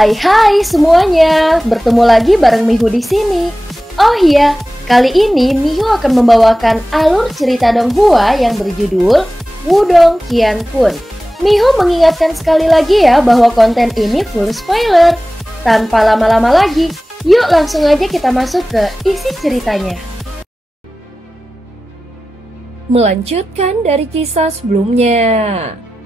Hai semuanya, bertemu lagi bareng Mihu di sini. Oh iya, kali ini Mihu akan membawakan alur cerita Donghua yang berjudul Wudong Qiankun. Mihu mengingatkan sekali lagi ya bahwa konten ini full spoiler. Tanpa lama-lama lagi, yuk langsung aja kita masuk ke isi ceritanya. Melanjutkan dari kisah sebelumnya.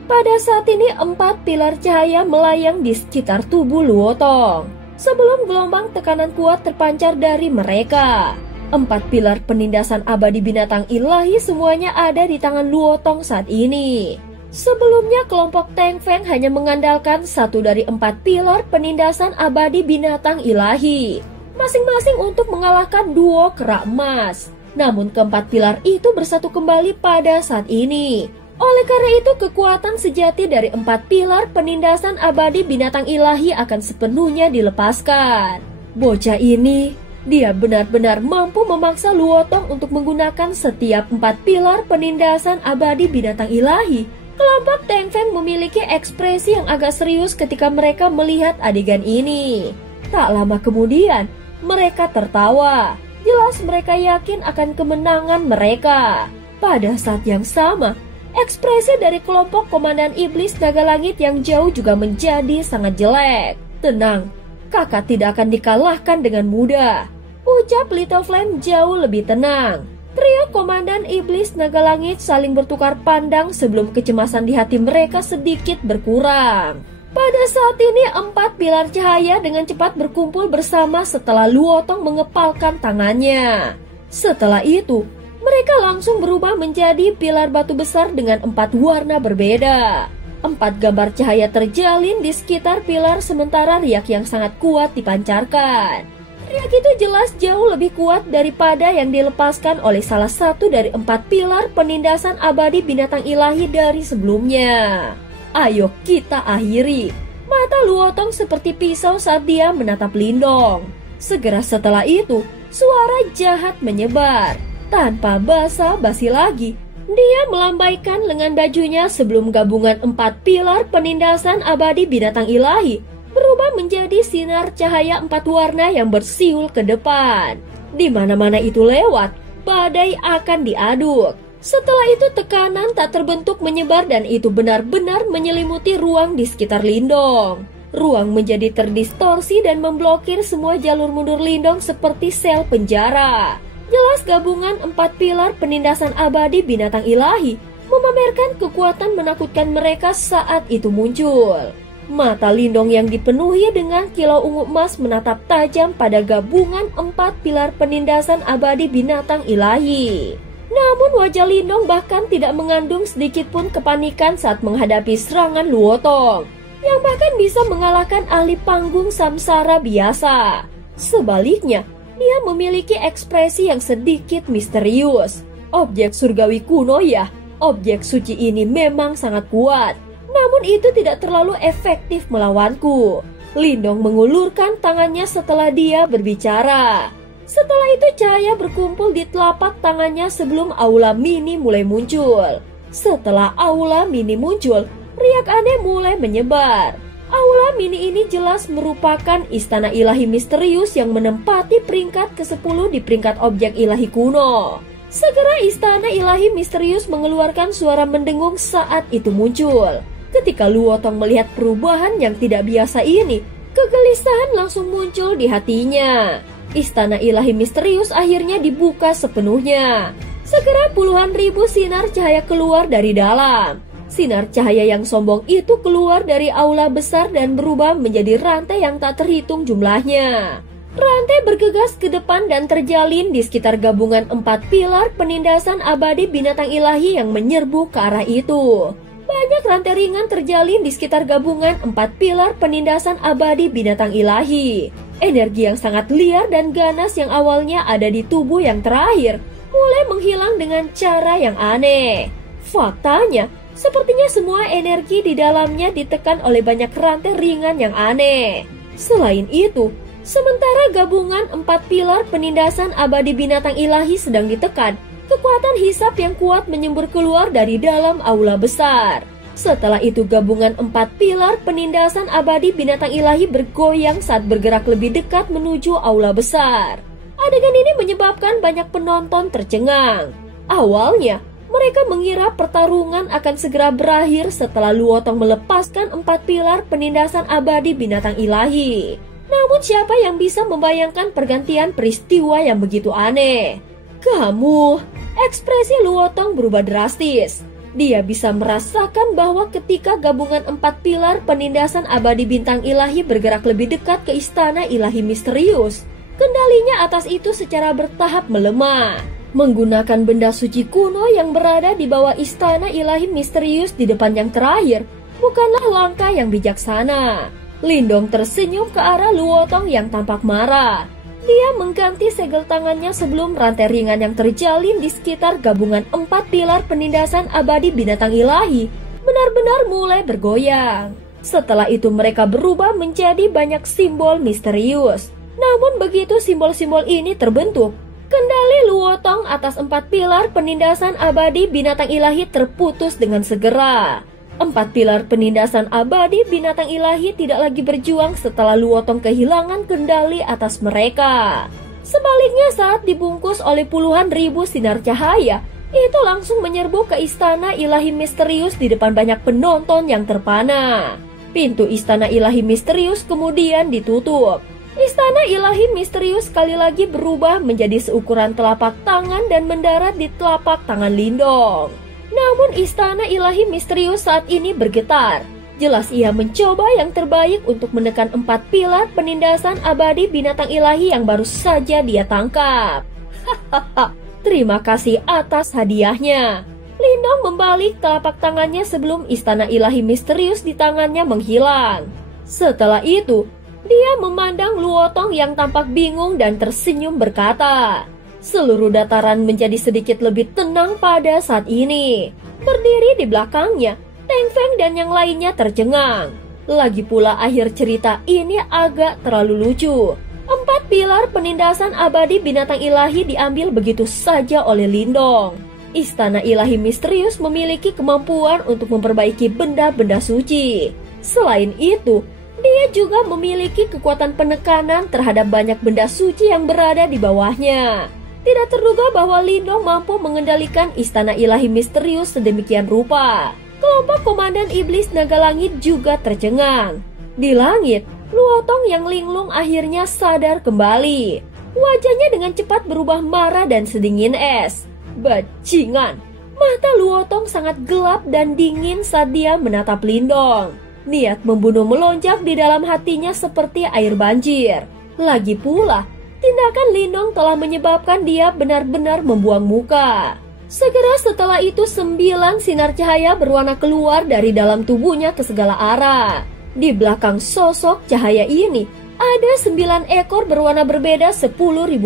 Pada saat ini 4 pilar cahaya melayang di sekitar tubuh Luotong. Sebelum gelombang tekanan kuat terpancar dari mereka, 4 pilar penindasan abadi binatang ilahi semuanya ada di tangan Luotong saat ini. Sebelumnya kelompok Teng Feng hanya mengandalkan 1 dari 4 pilar penindasan abadi binatang ilahi, masing-masing untuk mengalahkan duo kerak emas. Namun keempat pilar itu bersatu kembali pada saat ini. Oleh karena itu kekuatan sejati dari 4 pilar penindasan abadi binatang ilahi akan sepenuhnya dilepaskan. Bocah ini, dia benar-benar mampu memaksa Luotong untuk menggunakan setiap 4 pilar penindasan abadi binatang ilahi. Kelompok Teng Feng memiliki ekspresi yang agak serius ketika mereka melihat adegan ini. Tak lama kemudian, mereka tertawa. Jelas mereka yakin akan kemenangan mereka. Pada saat yang sama, ekspresi dari kelompok Komandan Iblis Naga Langit yang jauh juga menjadi sangat jelek. Tenang, kakak tidak akan dikalahkan dengan mudah, ucap Little Flame jauh lebih tenang. Trio Komandan Iblis Naga Langit saling bertukar pandang sebelum kecemasan di hati mereka sedikit berkurang. Pada saat ini 4 pilar cahaya dengan cepat berkumpul bersama setelah Luotong mengepalkan tangannya. Setelah itu, mereka langsung berubah menjadi pilar batu besar dengan 4 warna berbeda. 4 gambar cahaya terjalin di sekitar pilar sementara riak yang sangat kuat dipancarkan. Riak itu jelas jauh lebih kuat daripada yang dilepaskan oleh salah satu dari 4 pilar penindasan abadi binatang ilahi dari sebelumnya. Ayo kita akhiri. Mata Luotong seperti pisau saat dia menatap Lindong. Segera setelah itu, suara jahat menyebar. Tanpa basa-basi lagi, dia melambaikan lengan bajunya sebelum gabungan 4 pilar penindasan abadi binatang ilahi berubah menjadi sinar cahaya 4 warna yang bersiul ke depan. Di mana-mana itu lewat, badai akan diaduk. Setelah itu tekanan tak terbentuk menyebar dan itu benar-benar menyelimuti ruang di sekitar Lindong. Ruang menjadi terdistorsi dan memblokir semua jalur mundur Lindong seperti sel penjara. Jelas gabungan 4 pilar penindasan abadi binatang ilahi memamerkan kekuatan menakutkan mereka saat itu muncul. Mata Lindong yang dipenuhi dengan kilau ungu emas menatap tajam pada gabungan 4 pilar penindasan abadi binatang ilahi. Namun wajah Lindong bahkan tidak mengandung sedikit pun kepanikan saat menghadapi serangan Luotong, yang bahkan bisa mengalahkan ahli panggung samsara biasa. Sebaliknya, dia memiliki ekspresi yang sedikit misterius. Objek surgawi kuno ya, objek suci ini memang sangat kuat. Namun itu tidak terlalu efektif melawanku. Lindong mengulurkan tangannya setelah dia berbicara. Setelah itu cahaya berkumpul di telapak tangannya sebelum aula mini mulai muncul. Setelah aula mini muncul, riak aneh mulai menyebar. Aula mini ini jelas merupakan istana ilahi misterius yang menempati peringkat ke-10 di peringkat objek ilahi kuno. Segera istana ilahi misterius mengeluarkan suara mendengung saat itu muncul. Ketika Luotong melihat perubahan yang tidak biasa ini, kegelisahan langsung muncul di hatinya. Istana ilahi misterius akhirnya dibuka sepenuhnya. Segera puluhan ribu sinar cahaya keluar dari dalam. Sinar cahaya yang sombong itu keluar dari aula besar dan berubah menjadi rantai yang tak terhitung jumlahnya. Rantai bergegas ke depan dan terjalin di sekitar gabungan 4 pilar penindasan abadi binatang ilahi yang menyerbu ke arah itu. Banyak rantai ringan terjalin di sekitar gabungan 4 pilar penindasan abadi binatang ilahi. Energi yang sangat liar dan ganas yang awalnya ada di tubuh yang terakhir mulai menghilang dengan cara yang aneh. Faktanya, sepertinya semua energi di dalamnya ditekan oleh banyak rantai ringan yang aneh. Selain itu, sementara gabungan 4 pilar penindasan abadi binatang ilahi sedang ditekan, kekuatan hisap yang kuat menyembur keluar dari dalam aula besar. Setelah itu gabungan 4 pilar penindasan abadi binatang ilahi bergoyang saat bergerak lebih dekat menuju aula besar. Adegan ini menyebabkan banyak penonton tercengang. Awalnya, mereka mengira pertarungan akan segera berakhir setelah Luotong melepaskan 4 pilar penindasan abadi binatang ilahi. Namun siapa yang bisa membayangkan pergantian peristiwa yang begitu aneh? Kamu, ekspresi Luotong berubah drastis. Dia bisa merasakan bahwa ketika gabungan 4 pilar penindasan abadi bintang ilahi bergerak lebih dekat ke istana ilahi misterius, kendalinya atas itu secara bertahap melemah. Menggunakan benda suci kuno yang berada di bawah istana ilahi misterius di depan yang terakhir, bukanlah langkah yang bijaksana. Lindong tersenyum ke arah Luotong yang tampak marah. Dia mengganti segel tangannya sebelum rantai ringan yang terjalin di sekitar gabungan 4 pilar penindasan abadi binatang ilahi benar-benar mulai bergoyang. Setelah itu mereka berubah menjadi banyak simbol misterius. Namun begitu simbol-simbol ini terbentuk, kendali Luotong atas 4 pilar penindasan abadi binatang ilahi terputus dengan segera. 4 pilar penindasan abadi binatang ilahi tidak lagi berjuang setelah Luotong kehilangan kendali atas mereka. Sebaliknya saat dibungkus oleh puluhan ribu sinar cahaya, itu langsung menyerbu ke istana ilahi misterius di depan banyak penonton yang terpana. Pintu istana ilahi misterius kemudian ditutup. Istana ilahi misterius sekali lagi berubah menjadi seukuran telapak tangan dan mendarat di telapak tangan Lindong. Namun istana ilahi misterius saat ini bergetar. Jelas ia mencoba yang terbaik untuk menekan 4 pilar penindasan abadi binatang ilahi yang baru saja dia tangkap. Hahaha, terima kasih atas hadiahnya. Lindong membalik telapak tangannya sebelum istana ilahi misterius di tangannya menghilang. Setelah itu, dia memandang Luotong yang tampak bingung dan tersenyum berkata, seluruh dataran menjadi sedikit lebih tenang pada saat ini. Berdiri di belakangnya, Teng Feng dan yang lainnya tercengang. Lagi pula akhir cerita ini agak terlalu lucu. 4 pilar penindasan abadi binatang ilahi diambil begitu saja oleh Lindong. Istana ilahi misterius memiliki kemampuan untuk memperbaiki benda-benda suci. Selain itu, dia juga memiliki kekuatan penekanan terhadap banyak benda suci yang berada di bawahnya. Tidak terduga bahwa Lindong mampu mengendalikan istana ilahi misterius sedemikian rupa. Kelompok komandan iblis naga langit juga tercengang. Di langit, Luotong yang linglung akhirnya sadar kembali. Wajahnya dengan cepat berubah marah dan sedingin es. Bajingan! Mata Luotong sangat gelap dan dingin saat dia menatap Lindong. Niat membunuh melonjak di dalam hatinya seperti air banjir. Lagi pula, tindakan Lindong telah menyebabkan dia benar-benar membuang muka. Segera setelah itu 9 sinar cahaya berwarna keluar dari dalam tubuhnya ke segala arah. Di belakang sosok cahaya ini, ada 9 ekor berwarna berbeda 10.000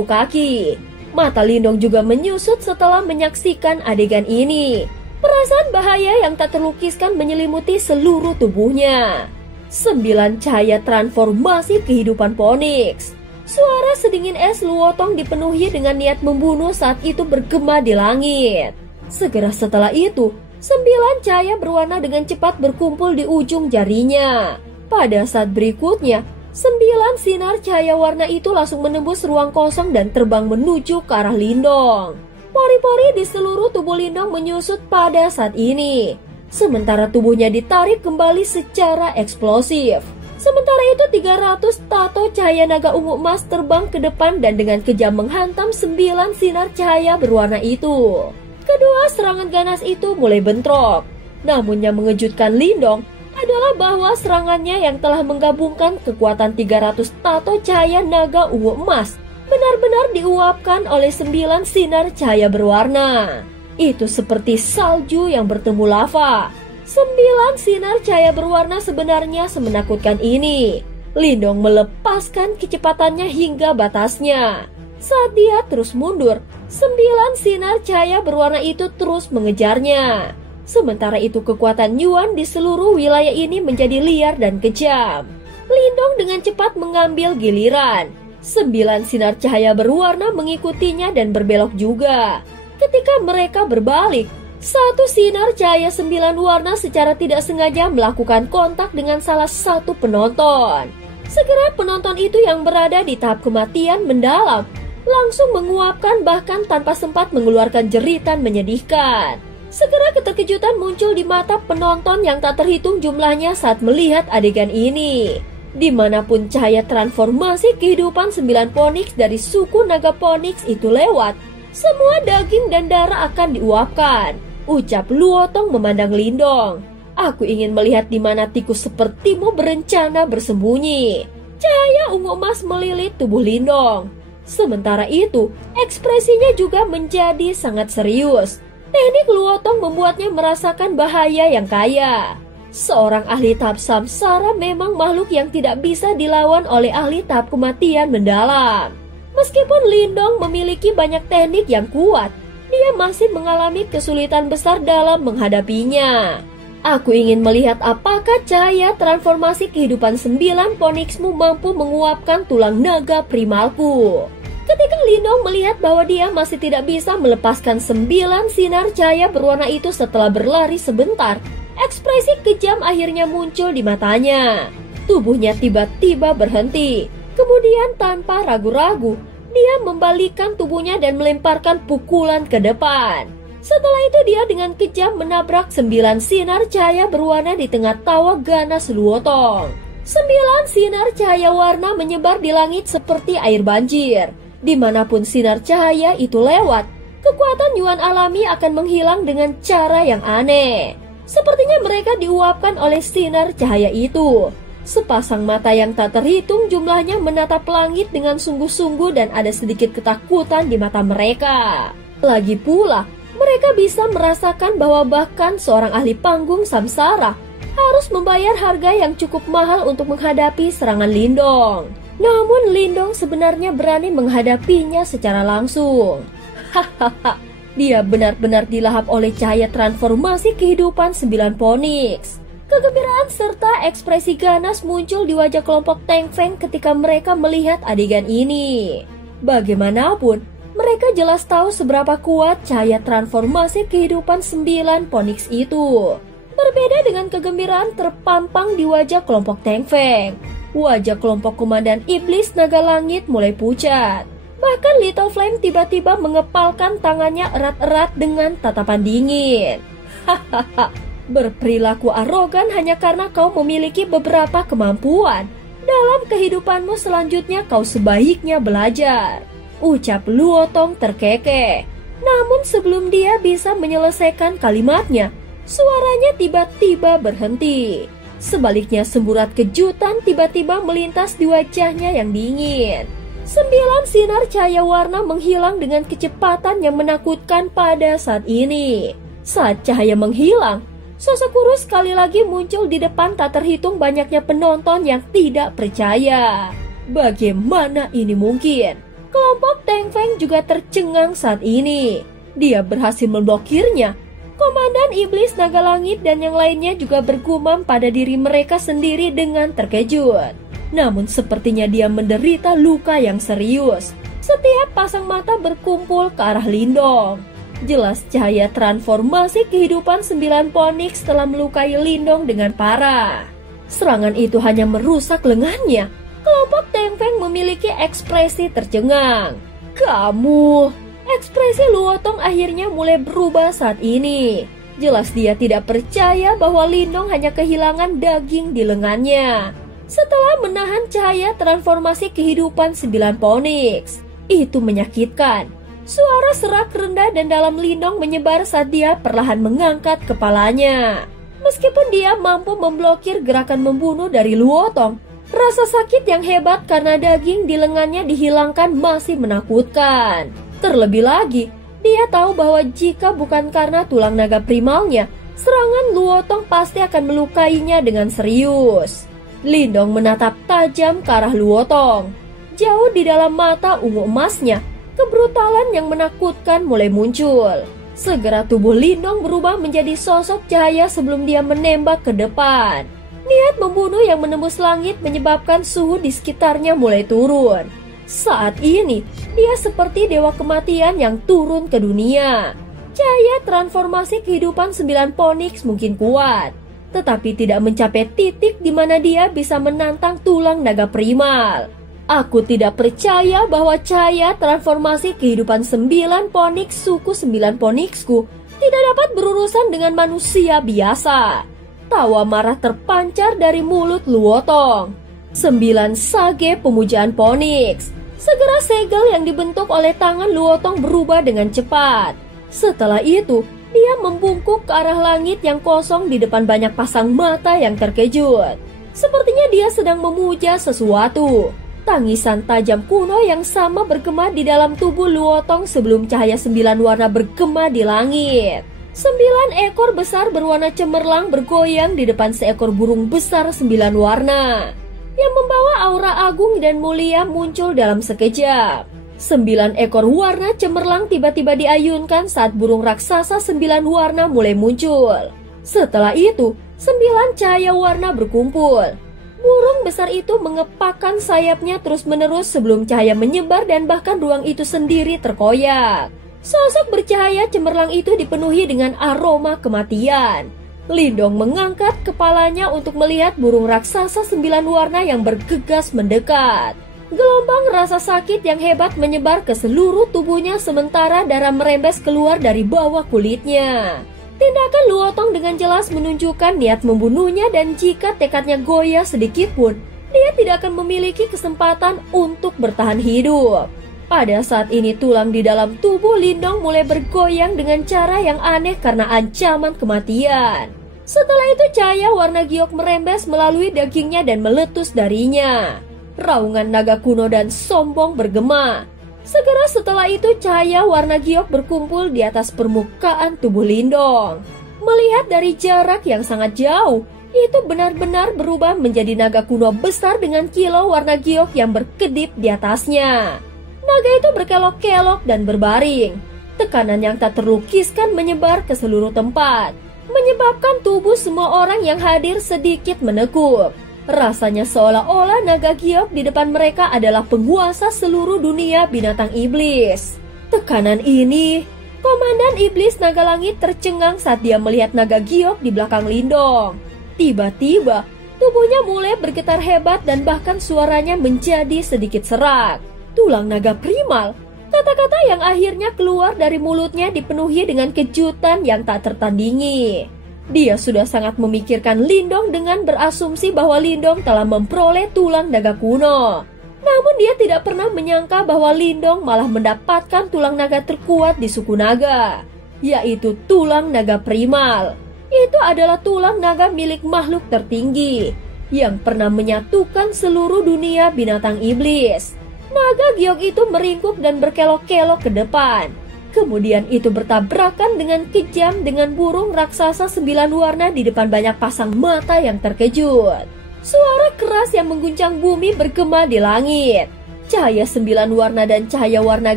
kaki. Mata Lindong juga menyusut setelah menyaksikan adegan ini. Perasaan bahaya yang tak terlukiskan menyelimuti seluruh tubuhnya. 9 cahaya transformasi kehidupan Phoenix. Suara sedingin es Luotong dipenuhi dengan niat membunuh saat itu bergema di langit. Segera setelah itu, 9 cahaya berwarna dengan cepat berkumpul di ujung jarinya. Pada saat berikutnya, 9 sinar cahaya warna itu langsung menembus ruang kosong dan terbang menuju ke arah Lindong. Pori-pori di seluruh tubuh Lindong menyusut pada saat ini. Sementara tubuhnya ditarik kembali secara eksplosif. Sementara itu 300 tato cahaya naga ungu emas terbang ke depan dan dengan kejam menghantam 9 sinar cahaya berwarna itu. Kedua serangan ganas itu mulai bentrok. Namun yang mengejutkan Lindong adalah bahwa serangannya yang telah menggabungkan kekuatan 300 tato cahaya naga ungu emas benar-benar diuapkan oleh 9 sinar cahaya berwarna. Itu seperti salju yang bertemu lava. 9 sinar cahaya berwarna sebenarnya semenakutkan ini. Lindong melepaskan kecepatannya hingga batasnya. Saat dia terus mundur, 9 sinar cahaya berwarna itu terus mengejarnya. Sementara itu kekuatan Yuan di seluruh wilayah ini menjadi liar dan kejam. Lindong dengan cepat mengambil giliran. 9 sinar cahaya berwarna mengikutinya dan berbelok juga. Ketika mereka berbalik, Satu sinar cahaya 9 warna secara tidak sengaja melakukan kontak dengan salah satu penonton. Segera penonton itu yang berada di tahap kematian mendalam langsung menguapkan bahkan tanpa sempat mengeluarkan jeritan menyedihkan. Segera keterkejutan muncul di mata penonton yang tak terhitung jumlahnya saat melihat adegan ini. Dimanapun cahaya transformasi kehidupan 9 Phoenix dari suku naga Phoenix itu lewat, semua daging dan darah akan diuapkan. Ucap Luotong memandang Lindong. Aku ingin melihat di mana tikus sepertimu berencana bersembunyi. Cahaya ungu emas melilit tubuh Lindong. Sementara itu, ekspresinya juga menjadi sangat serius. Teknik Luotong membuatnya merasakan bahaya yang kaya. Seorang ahli tahap samsara memang makhluk yang tidak bisa dilawan oleh ahli tahap kematian mendalam. Meskipun Lindong memiliki banyak teknik yang kuat, dia masih mengalami kesulitan besar dalam menghadapinya. Aku ingin melihat apakah cahaya transformasi kehidupan 9 Phoenixmu mampu menguapkan tulang naga primalku. Ketika Lindong melihat bahwa dia masih tidak bisa melepaskan 9 sinar cahaya berwarna itu setelah berlari sebentar, ekspresi kejam akhirnya muncul di matanya. Tubuhnya tiba-tiba berhenti. Kemudian tanpa ragu-ragu, dia membalikkan tubuhnya dan melemparkan pukulan ke depan. Setelah itu dia dengan kejam menabrak 9 sinar cahaya berwarna di tengah tawa ganas Luotong. 9 sinar cahaya warna menyebar di langit seperti air banjir. Dimanapun sinar cahaya itu lewat, kekuatan Yuan alami akan menghilang dengan cara yang aneh. Sepertinya mereka diuapkan oleh sinar cahaya itu. Sepasang mata yang tak terhitung jumlahnya menatap langit dengan sungguh-sungguh dan ada sedikit ketakutan di mata mereka. Lagi pula, mereka bisa merasakan bahwa bahkan seorang ahli panggung samsara harus membayar harga yang cukup mahal untuk menghadapi serangan Lindong. Namun Lindong sebenarnya berani menghadapinya secara langsung. Hahaha, dia benar-benar dilahap oleh cahaya transformasi kehidupan 9 Phoenix. Kegembiraan serta ekspresi ganas muncul di wajah kelompok Teng Feng ketika mereka melihat adegan ini. Bagaimanapun, mereka jelas tahu seberapa kuat cahaya transformasi kehidupan 9 Phoenix itu. Berbeda dengan kegembiraan terpampang di wajah kelompok Teng Feng, wajah kelompok Komandan Iblis Naga Langit mulai pucat. Bahkan Little Flame tiba-tiba mengepalkan tangannya erat-erat dengan tatapan dingin. Hahaha. Berperilaku arogan hanya karena kau memiliki beberapa kemampuan. Dalam kehidupanmu selanjutnya kau sebaiknya belajar. Ucap Luotong terkekeh. Namun sebelum dia bisa menyelesaikan kalimatnya, suaranya tiba-tiba berhenti. Sebaliknya semburat kejutan tiba-tiba melintas di wajahnya yang dingin. 9 sinar cahaya warna menghilang dengan kecepatan yang menakutkan pada saat ini. Saat cahaya menghilang, sosok kurus sekali lagi muncul di depan tak terhitung banyaknya penonton yang tidak percaya. Bagaimana ini mungkin? Kelompok Teng Feng juga tercengang saat ini. Dia berhasil memblokirnya. Komandan Iblis Naga Langit dan yang lainnya juga bergumam pada diri mereka sendiri dengan terkejut. Namun sepertinya dia menderita luka yang serius. Setiap pasang mata berkumpul ke arah Lindong. Jelas cahaya transformasi kehidupan 9 Phoenix telah melukai Lindong dengan parah. Serangan itu hanya merusak lengannya. Kelompok Teng Feng memiliki ekspresi tercengang. Kamu... Ekspresi Luotong akhirnya mulai berubah saat ini. Jelas dia tidak percaya bahwa Lindong hanya kehilangan daging di lengannya. Setelah menahan cahaya transformasi kehidupan 9 Phoenix, itu menyakitkan. Suara serak rendah dan dalam Lindong menyebar saat dia perlahan mengangkat kepalanya. Meskipun dia mampu memblokir gerakan membunuh dari Luotong, rasa sakit yang hebat karena daging di lengannya dihilangkan masih menakutkan. Terlebih lagi, dia tahu bahwa jika bukan karena tulang naga primalnya, serangan Luotong pasti akan melukainya dengan serius. Lindong menatap tajam ke arah Luotong. Jauh di dalam mata ungu emasnya, kebrutalan yang menakutkan mulai muncul. Segera tubuh Lindong berubah menjadi sosok cahaya sebelum dia menembak ke depan. Niat membunuh yang menembus langit menyebabkan suhu di sekitarnya mulai turun. Saat ini, dia seperti dewa kematian yang turun ke dunia. Cahaya transformasi kehidupan 9 Phoenix mungkin kuat, tetapi tidak mencapai titik di mana dia bisa menantang tulang naga primal. Aku tidak percaya bahwa cahaya transformasi kehidupan 9 Phoenix suku 9 Phoenixku tidak dapat berurusan dengan manusia biasa. Tawa marah terpancar dari mulut Luotong. 9 sage pemujaan Phoenix. Segera segel yang dibentuk oleh tangan Luotong berubah dengan cepat. Setelah itu, dia membungkuk ke arah langit yang kosong di depan banyak pasang mata yang terkejut. Sepertinya dia sedang memuja sesuatu. Tangisan tajam kuno yang sama bergema di dalam tubuh Luotong sebelum cahaya 9 warna bergema di langit. 9 ekor besar berwarna cemerlang bergoyang di depan seekor burung besar 9 warna yang membawa aura agung dan mulia muncul dalam sekejap. 9 ekor warna cemerlang tiba-tiba diayunkan saat burung raksasa 9 warna mulai muncul. Setelah itu, 9 cahaya warna berkumpul. Burung besar itu mengepakkan sayapnya terus-menerus sebelum cahaya menyebar dan bahkan ruang itu sendiri terkoyak. Sosok bercahaya cemerlang itu dipenuhi dengan aroma kematian. Lindong mengangkat kepalanya untuk melihat burung raksasa 9 warna yang bergegas mendekat. Gelombang rasa sakit yang hebat menyebar ke seluruh tubuhnya sementara darah merembes keluar dari bawah kulitnya. Tindakan Luotong dengan jelas menunjukkan niat membunuhnya dan jika tekadnya goyah sedikit pun, dia tidak akan memiliki kesempatan untuk bertahan hidup. Pada saat ini tulang di dalam tubuh Lindong mulai bergoyang dengan cara yang aneh karena ancaman kematian. Setelah itu cahaya warna giok merembes melalui dagingnya dan meletus darinya. Raungan naga kuno dan sombong bergema. Segera setelah itu cahaya warna giok berkumpul di atas permukaan tubuh Lindong. Melihat dari jarak yang sangat jauh, itu benar-benar berubah menjadi naga kuno besar dengan kilau warna giok yang berkedip di atasnya. Naga itu berkelok-kelok dan berbaring. Tekanan yang tak terlukiskan menyebar ke seluruh tempat, menyebabkan tubuh semua orang yang hadir sedikit menekuk. Rasanya seolah-olah naga giok di depan mereka adalah penguasa seluruh dunia binatang iblis. Tekanan ini, Komandan Iblis Naga Langit tercengang saat dia melihat naga giok di belakang Lindong. Tiba-tiba, tubuhnya mulai bergetar hebat dan bahkan suaranya menjadi sedikit serak. Tulang naga primal, kata-kata yang akhirnya keluar dari mulutnya dipenuhi dengan kejutan yang tak tertandingi. Dia sudah sangat memikirkan Lindong dengan berasumsi bahwa Lindong telah memperoleh tulang naga kuno. Namun dia tidak pernah menyangka bahwa Lindong malah mendapatkan tulang naga terkuat di suku naga, yaitu tulang naga primal. Itu adalah tulang naga milik makhluk tertinggi yang pernah menyatukan seluruh dunia binatang iblis. Naga giok itu meringkuk dan berkelok-kelok ke depan. Kemudian itu bertabrakan dengan kejam dengan burung raksasa 9 warna di depan banyak pasang mata yang terkejut. Suara keras yang mengguncang bumi bergema di langit. Cahaya 9 warna dan cahaya warna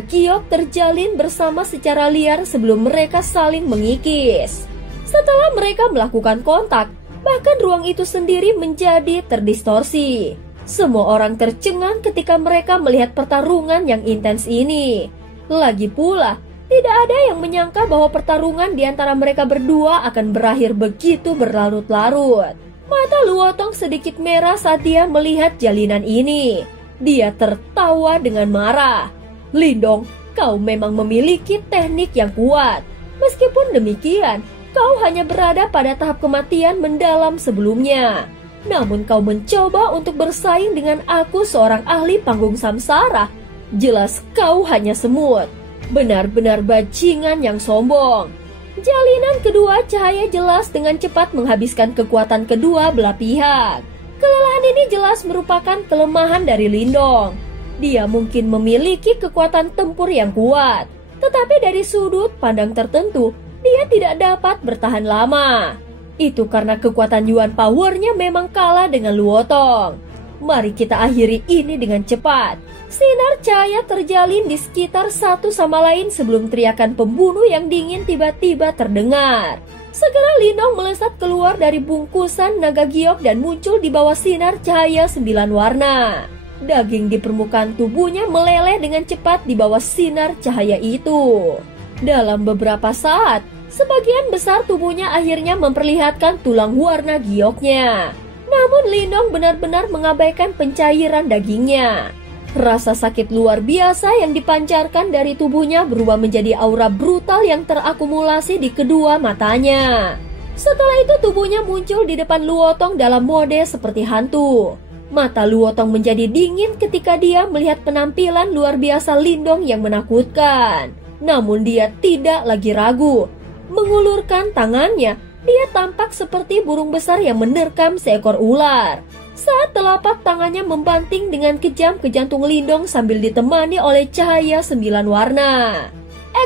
giok terjalin bersama secara liar sebelum mereka saling mengikis. Setelah mereka melakukan kontak, bahkan ruang itu sendiri menjadi terdistorsi. Semua orang tercengang ketika mereka melihat pertarungan yang intens ini. Lagi pula, tidak ada yang menyangka bahwa pertarungan di antara mereka berdua akan berakhir begitu berlarut-larut. Mata Luotong sedikit merah saat dia melihat jalinan ini. Dia tertawa dengan marah. Lindong, kau memang memiliki teknik yang kuat. Meskipun demikian, kau hanya berada pada tahap kematian mendalam sebelumnya. Namun kau mencoba untuk bersaing dengan aku seorang ahli panggung samsara. Jelas kau hanya semut. Benar-benar bajingan yang sombong. Jalinan kedua cahaya jelas dengan cepat menghabiskan kekuatan kedua belah pihak. Kelelahan ini jelas merupakan kelemahan dari Lindong. Dia mungkin memiliki kekuatan tempur yang kuat, tetapi dari sudut pandang tertentu, dia tidak dapat bertahan lama. Itu karena kekuatan Yuan Power-nya memang kalah dengan Luotong. Mari kita akhiri ini dengan cepat. Sinar cahaya terjalin di sekitar satu sama lain sebelum teriakan pembunuh yang dingin tiba-tiba terdengar. Segera Lindong melesat keluar dari bungkusan naga giok dan muncul di bawah sinar cahaya 9 warna. Daging di permukaan tubuhnya meleleh dengan cepat di bawah sinar cahaya itu. Dalam beberapa saat, sebagian besar tubuhnya akhirnya memperlihatkan tulang warna gioknya. Namun Lindong benar-benar mengabaikan pencairan dagingnya. Rasa sakit luar biasa yang dipancarkan dari tubuhnya berubah menjadi aura brutal yang terakumulasi di kedua matanya. Setelah itu tubuhnya muncul di depan Luotong dalam mode seperti hantu. Mata Luotong menjadi dingin ketika dia melihat penampilan luar biasa Lindong yang menakutkan. Namun dia tidak lagi ragu. Mengulurkan tangannya, dia tampak seperti burung besar yang menerkam seekor ular. Saat telapak tangannya membanting dengan kejam ke jantung Lindong sambil ditemani oleh cahaya 9 warna.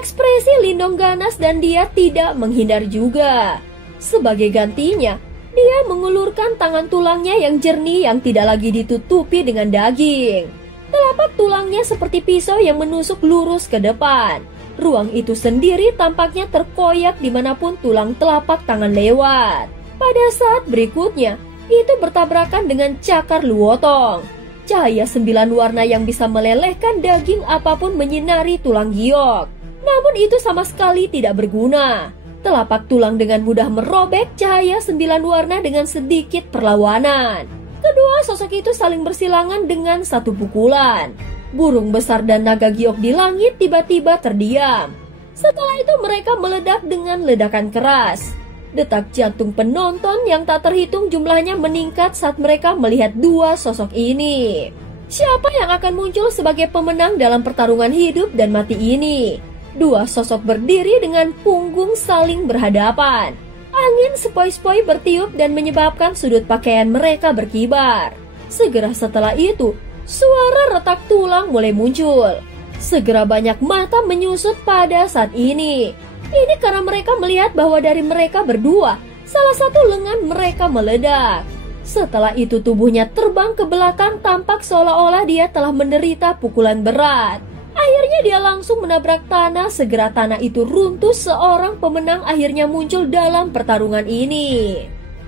Ekspresi Lindong ganas dan dia tidak menghindar juga. Sebagai gantinya, dia mengulurkan tangan tulangnya yang jernih yang tidak lagi ditutupi dengan daging. Telapak tulangnya seperti pisau yang menusuk lurus ke depan. Ruang itu sendiri tampaknya terkoyak dimanapun tulang telapak tangan lewat. Pada saat berikutnya, itu bertabrakan dengan cakar Luotong. Cahaya 9 warna yang bisa melelehkan daging apapun menyinari tulang giok. Namun itu sama sekali tidak berguna. Telapak tulang dengan mudah merobek cahaya 9 warna dengan sedikit perlawanan. Kedua sosok itu saling bersilangan dengan satu pukulan. Burung besar dan naga giok di langit tiba-tiba terdiam. Setelah itu mereka meledak dengan ledakan keras. Detak jantung penonton yang tak terhitung jumlahnya meningkat saat mereka melihat dua sosok ini. Siapa yang akan muncul sebagai pemenang dalam pertarungan hidup dan mati ini? Dua sosok berdiri dengan punggung saling berhadapan. Angin sepoi-sepoi bertiup dan menyebabkan sudut pakaian mereka berkibar. Segera setelah itu, suara retak tulang mulai muncul. Segera banyak mata menyusut pada saat ini. Ini karena mereka melihat bahwa dari mereka berdua, salah satu lengan mereka meledak. Setelah itu tubuhnya terbang ke belakang tampak seolah-olah dia telah menderita pukulan berat. Akhirnya dia langsung menabrak tanah, segera tanah itu runtuh. Seorang pemenang akhirnya muncul dalam pertarungan ini.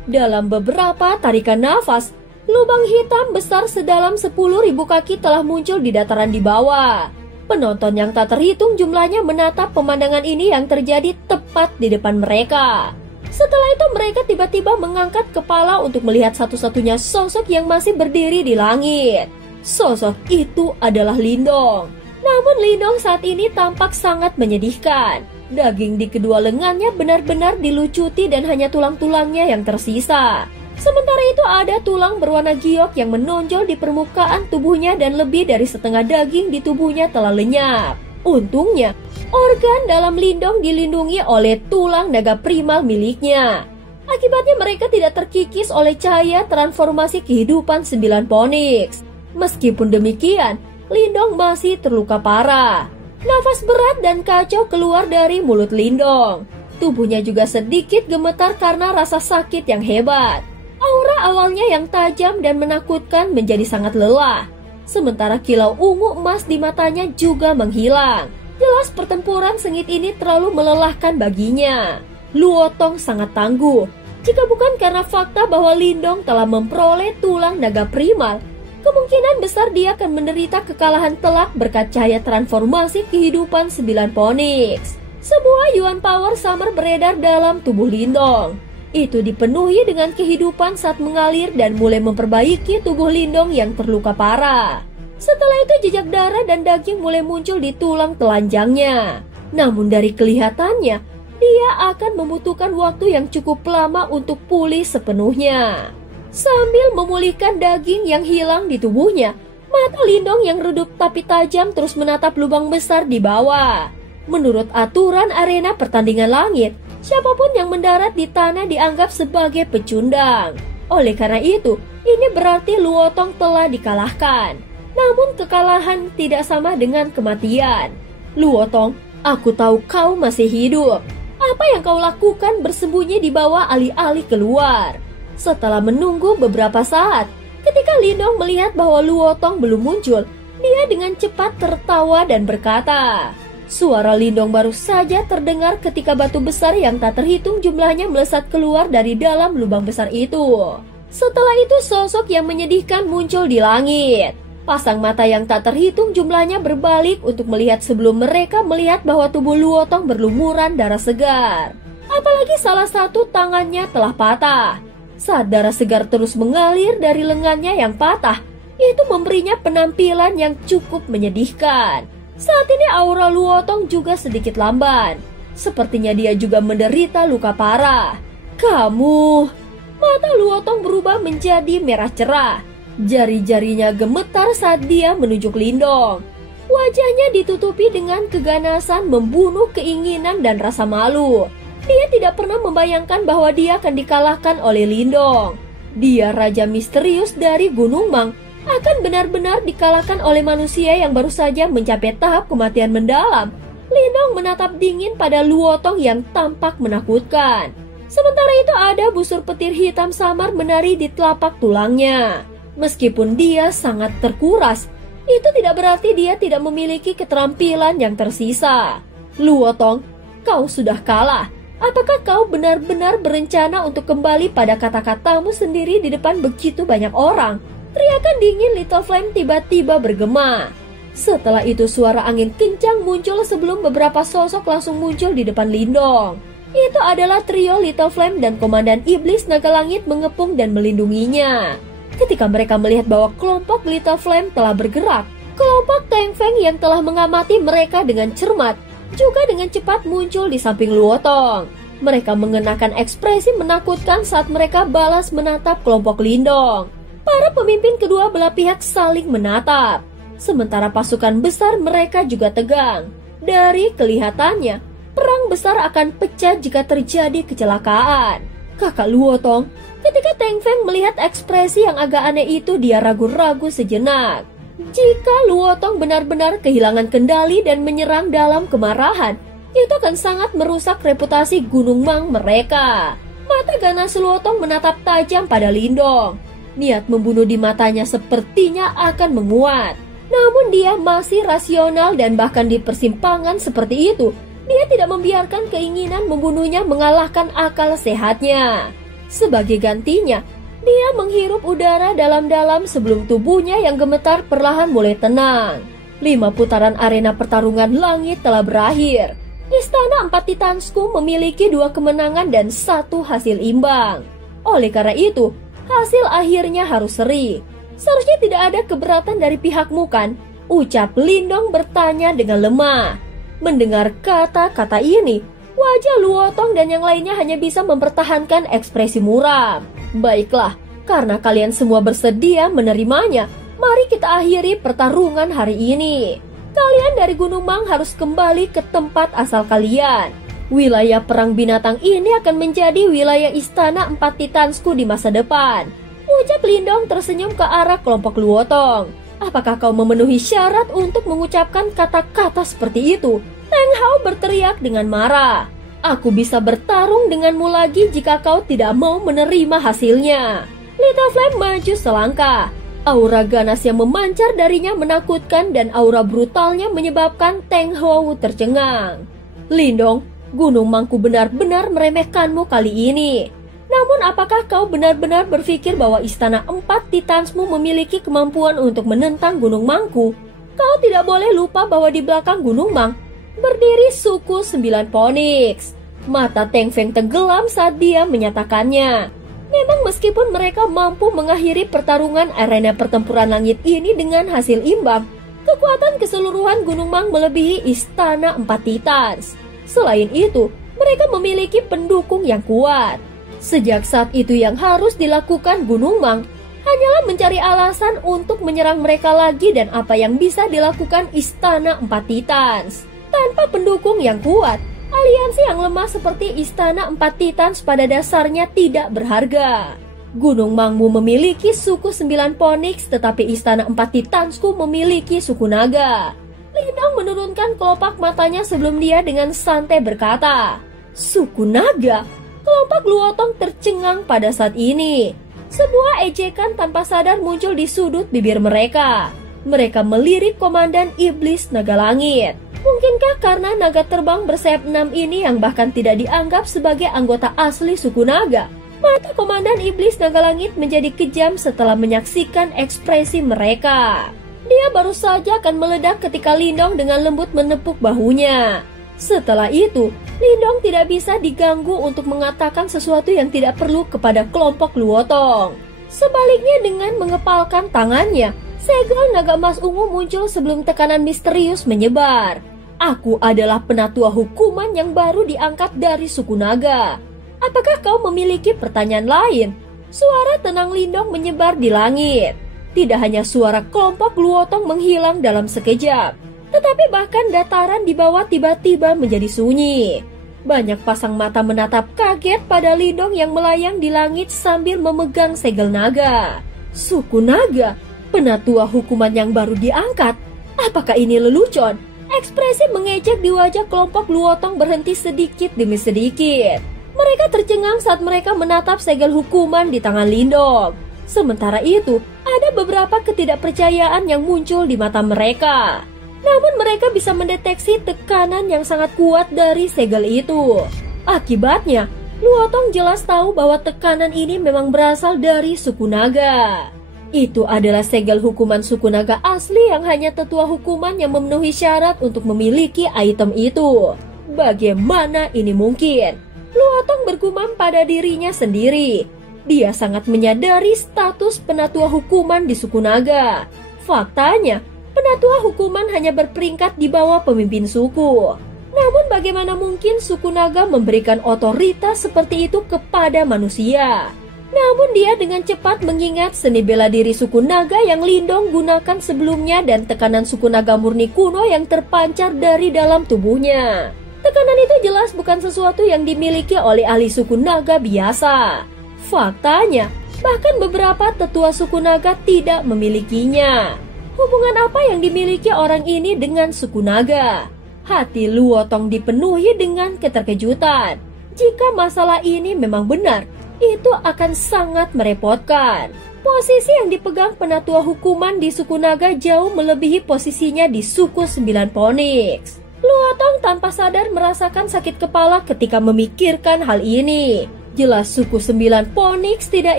Dalam beberapa tarikan nafas, lubang hitam besar sedalam 10.000 kaki telah muncul di dataran di bawah. Penonton yang tak terhitung jumlahnya menatap pemandangan ini yang terjadi tepat di depan mereka. Setelah itu mereka tiba-tiba mengangkat kepala untuk melihat satu-satunya sosok yang masih berdiri di langit. Sosok itu adalah Lindong. Namun Lindong saat ini tampak sangat menyedihkan. Daging di kedua lengannya benar-benar dilucuti dan hanya tulang-tulangnya yang tersisa. Sementara itu ada tulang berwarna giok yang menonjol di permukaan tubuhnya dan lebih dari setengah daging di tubuhnya telah lenyap. Untungnya, organ dalam Lindong dilindungi oleh tulang naga primal miliknya. Akibatnya mereka tidak terkikis oleh cahaya transformasi kehidupan 9 Phoenix. Meskipun demikian, Lindong masih terluka parah. Nafas berat dan kacau keluar dari mulut Lindong. Tubuhnya juga sedikit gemetar karena rasa sakit yang hebat. Aura awalnya yang tajam dan menakutkan menjadi sangat lelah. Sementara kilau ungu emas di matanya juga menghilang. Jelas pertempuran sengit ini terlalu melelahkan baginya. Luotong sangat tangguh. Jika bukan karena fakta bahwa Lindong telah memperoleh tulang naga primal, kemungkinan besar dia akan menderita kekalahan telak berkat cahaya transformasi kehidupan 9 Phoenix. Sebuah Yuan Power Summer beredar dalam tubuh Lindong. Itu dipenuhi dengan kehidupan saat mengalir dan mulai memperbaiki tubuh Lindong yang terluka parah. Setelah itu jejak darah dan daging mulai muncul di tulang telanjangnya. Namun dari kelihatannya, dia akan membutuhkan waktu yang cukup lama untuk pulih sepenuhnya. Sambil memulihkan daging yang hilang di tubuhnya, mata Lindong yang redup tapi tajam terus menatap lubang besar di bawah. Menurut aturan arena pertandingan langit, siapapun yang mendarat di tanah dianggap sebagai pecundang. Oleh karena itu, ini berarti Luotong telah dikalahkan. Namun kekalahan tidak sama dengan kematian. Luotong, aku tahu kau masih hidup. Apa yang kau lakukan bersembunyi di bawah alih-alih keluar? Setelah menunggu beberapa saat, ketika Lindong melihat bahwa Luotong belum muncul, dia dengan cepat tertawa dan berkata, suara Lindong baru saja terdengar ketika batu besar yang tak terhitung jumlahnya melesat keluar dari dalam lubang besar itu. Setelah itu sosok yang menyedihkan muncul di langit. Pasang mata yang tak terhitung jumlahnya berbalik untuk melihat sebelum mereka melihat bahwa tubuh Luotong berlumuran darah segar. Apalagi salah satu tangannya telah patah. Saat darah segar terus mengalir dari lengannya yang patah, itu memberinya penampilan yang cukup menyedihkan. Saat ini aura Luotong juga sedikit lamban. Sepertinya dia juga menderita luka parah. Kamu... Mata Luotong berubah menjadi merah cerah. Jari-jarinya gemetar saat dia menunjuk Lindong. Wajahnya ditutupi dengan keganasan membunuh keinginan dan rasa malu. Dia tidak pernah membayangkan bahwa dia akan dikalahkan oleh Lindong. Dia raja misterius dari Gunung Mang akan benar-benar dikalahkan oleh manusia yang baru saja mencapai tahap kematian mendalam. Lindong menatap dingin pada Luotong yang tampak menakutkan. Sementara itu ada busur petir hitam samar menari di telapak tulangnya. Meskipun dia sangat terkuras, itu tidak berarti dia tidak memiliki keterampilan yang tersisa. Luotong, kau sudah kalah. Apakah kau benar-benar berencana untuk kembali pada kata-katamu sendiri di depan begitu banyak orang? Teriakan dingin Little Flame tiba-tiba bergema. Setelah itu suara angin kencang muncul sebelum beberapa sosok langsung muncul di depan Lindong. Itu adalah trio Little Flame dan Komandan Iblis Naga Langit mengepung dan melindunginya. Ketika mereka melihat bahwa kelompok Little Flame telah bergerak, kelompok Teng Feng yang telah mengamati mereka dengan cermat juga dengan cepat muncul di samping Luotong. Mereka mengenakan ekspresi menakutkan saat mereka balas menatap kelompok Lindong. Para pemimpin kedua belah pihak saling menatap. Sementara pasukan besar mereka juga tegang. Dari kelihatannya, perang besar akan pecah jika terjadi kecelakaan. Kakak Luotong, ketika Teng Feng melihat ekspresi yang agak aneh itu, dia ragu-ragu sejenak. Jika Luotong benar-benar kehilangan kendali dan menyerang dalam kemarahan, itu akan sangat merusak reputasi Gunung Mang mereka. Mata ganas Luotong menatap tajam pada Lindong. Niat membunuh di matanya sepertinya akan menguat. Namun dia masih rasional dan bahkan di persimpangan seperti itu, dia tidak membiarkan keinginan membunuhnya mengalahkan akal sehatnya. Sebagai gantinya, dia menghirup udara dalam-dalam sebelum tubuhnya yang gemetar perlahan mulai tenang. 5 putaran arena pertarungan langit telah berakhir. Istana 4 Titansku memiliki 2 kemenangan dan 1 hasil imbang. Oleh karena itu, hasil akhirnya harus seri. Seharusnya tidak ada keberatan dari pihakmu kan? Ucap Lindong bertanya dengan lemah. Mendengar kata-kata ini, wajah Luotong dan yang lainnya hanya bisa mempertahankan ekspresi muram. Baiklah, karena kalian semua bersedia menerimanya, mari kita akhiri pertarungan hari ini. Kalian dari Gunung Mang harus kembali ke tempat asal kalian. Wilayah perang binatang ini akan menjadi wilayah istana 4 Titansku di masa depan. Ucap Lindong tersenyum ke arah kelompok Luotong. Apakah kau memenuhi syarat untuk mengucapkan kata-kata seperti itu? Teng Hao berteriak dengan marah. Aku bisa bertarung denganmu lagi jika kau tidak mau menerima hasilnya. Little Flame maju selangkah. Aura ganas yang memancar darinya menakutkan dan aura brutalnya menyebabkan Teng Hao tercengang. Lindong, Gunung Mangku benar-benar meremehkanmu kali ini. Namun apakah kau benar-benar berpikir bahwa istana 4 Titansmu memiliki kemampuan untuk menentang Gunung Mangku? Kau tidak boleh lupa bahwa di belakang Gunung Mang berdiri suku 9 Phoenix. Mata Teng Feng tenggelam saat dia menyatakannya. Memang meskipun mereka mampu mengakhiri pertarungan arena pertempuran langit ini dengan hasil imbang, kekuatan keseluruhan Gunung Mang melebihi istana 4 Titans. Selain itu, mereka memiliki pendukung yang kuat. Sejak saat itu yang harus dilakukan Gunung Mang hanyalah mencari alasan untuk menyerang mereka lagi dan apa yang bisa dilakukan istana 4 Titans. Tanpa pendukung yang kuat, aliansi yang lemah seperti istana 4 Titans pada dasarnya tidak berharga. Gunung Mangmu memiliki suku 9 Phoenix tetapi istana 4 Titansku memiliki suku naga. Lindong menurunkan kelopak matanya sebelum dia dengan santai berkata, "Suku naga?" Kelompok Luotong tercengang pada saat ini. Sebuah ejekan tanpa sadar muncul di sudut bibir mereka. Mereka melirik Komandan Iblis Naga Langit. Mungkinkah karena naga terbang bersayap 6 ini yang bahkan tidak dianggap sebagai anggota asli suku naga? Mata Komandan Iblis Naga Langit menjadi kejam setelah menyaksikan ekspresi mereka. Dia baru saja akan meledak ketika Lindong dengan lembut menepuk bahunya. Setelah itu, Lindong tidak bisa diganggu untuk mengatakan sesuatu yang tidak perlu kepada kelompok Luotong. Sebaliknya dengan mengepalkan tangannya, segel naga emas ungu muncul sebelum tekanan misterius menyebar. Aku adalah penatua hukuman yang baru diangkat dari suku naga. Apakah kau memiliki pertanyaan lain? Suara tenang Lindong menyebar di langit. Tidak hanya suara kelompok Luotong menghilang dalam sekejap, tetapi bahkan dataran di bawah tiba-tiba menjadi sunyi. Banyak pasang mata menatap kaget pada Lindong yang melayang di langit sambil memegang segel naga. Suku naga, penatua hukuman yang baru diangkat. Apakah ini lelucon? Ekspresi mengejek di wajah kelompok Luotong berhenti sedikit demi sedikit. Mereka tercengang saat mereka menatap segel hukuman di tangan Lindong. Sementara itu, ada beberapa ketidakpercayaan yang muncul di mata mereka. Namun mereka bisa mendeteksi tekanan yang sangat kuat dari segel itu. Akibatnya, Luotong jelas tahu bahwa tekanan ini memang berasal dari suku naga. Itu adalah segel hukuman suku naga asli yang hanya tetua hukuman yang memenuhi syarat untuk memiliki item itu. Bagaimana ini mungkin? Luotong bergumam pada dirinya sendiri. Dia sangat menyadari status penatua hukuman di suku naga. Faktanya, penatua hukuman hanya berperingkat di bawah pemimpin suku. Namun bagaimana mungkin suku naga memberikan otoritas seperti itu kepada manusia? Namun dia dengan cepat mengingat seni bela diri suku naga yang Lindong gunakan sebelumnya dan tekanan suku naga murni kuno yang terpancar dari dalam tubuhnya. Tekanan itu jelas bukan sesuatu yang dimiliki oleh ahli suku naga biasa. Faktanya, bahkan beberapa tetua suku naga tidak memilikinya. Hubungan apa yang dimiliki orang ini dengan suku naga? Hati Luotong dipenuhi dengan keterkejutan. Jika masalah ini memang benar, itu akan sangat merepotkan. Posisi yang dipegang penatua hukuman di suku naga jauh melebihi posisinya di suku 9 Phoenix. Luotong tanpa sadar merasakan sakit kepala ketika memikirkan hal ini. Jelas suku 9 Phoenix tidak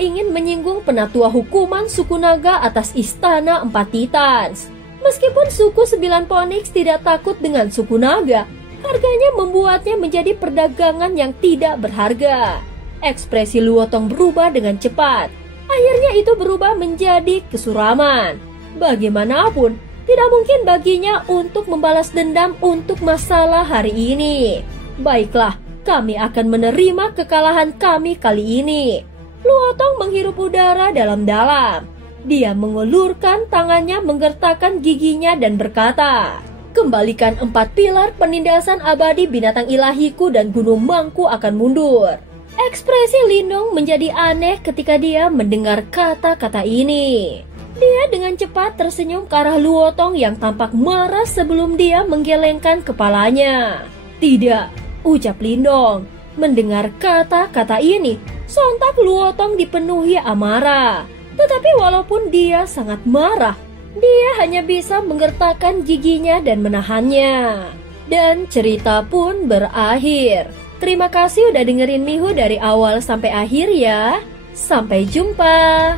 ingin menyinggung penatua hukuman suku naga atas istana 4 Titans. Meskipun suku 9 Phoenix tidak takut dengan suku naga, harganya membuatnya menjadi perdagangan yang tidak berharga. Ekspresi Luotong berubah dengan cepat. Akhirnya itu berubah menjadi kesuraman. Bagaimanapun, tidak mungkin baginya untuk membalas dendam untuk masalah hari ini. Baiklah, kami akan menerima kekalahan kami kali ini. Luotong menghirup udara dalam-dalam. Dia mengulurkan tangannya menggertakkan giginya dan berkata, "Kembalikan 4 pilar penindasan abadi binatang ilahiku dan Gunung Mangku akan mundur." Ekspresi Lindong menjadi aneh ketika dia mendengar kata-kata ini. Dia dengan cepat tersenyum ke arah Luotong yang tampak marah sebelum dia menggelengkan kepalanya. "Tidak," ucap Lindong. Mendengar kata-kata ini, sontak Luotong dipenuhi amarah. Tetapi walaupun dia sangat marah, dia hanya bisa menggertakkan giginya dan menahannya. Dan cerita pun berakhir. Terima kasih udah dengerin Mihu dari awal sampai akhir ya. Sampai jumpa.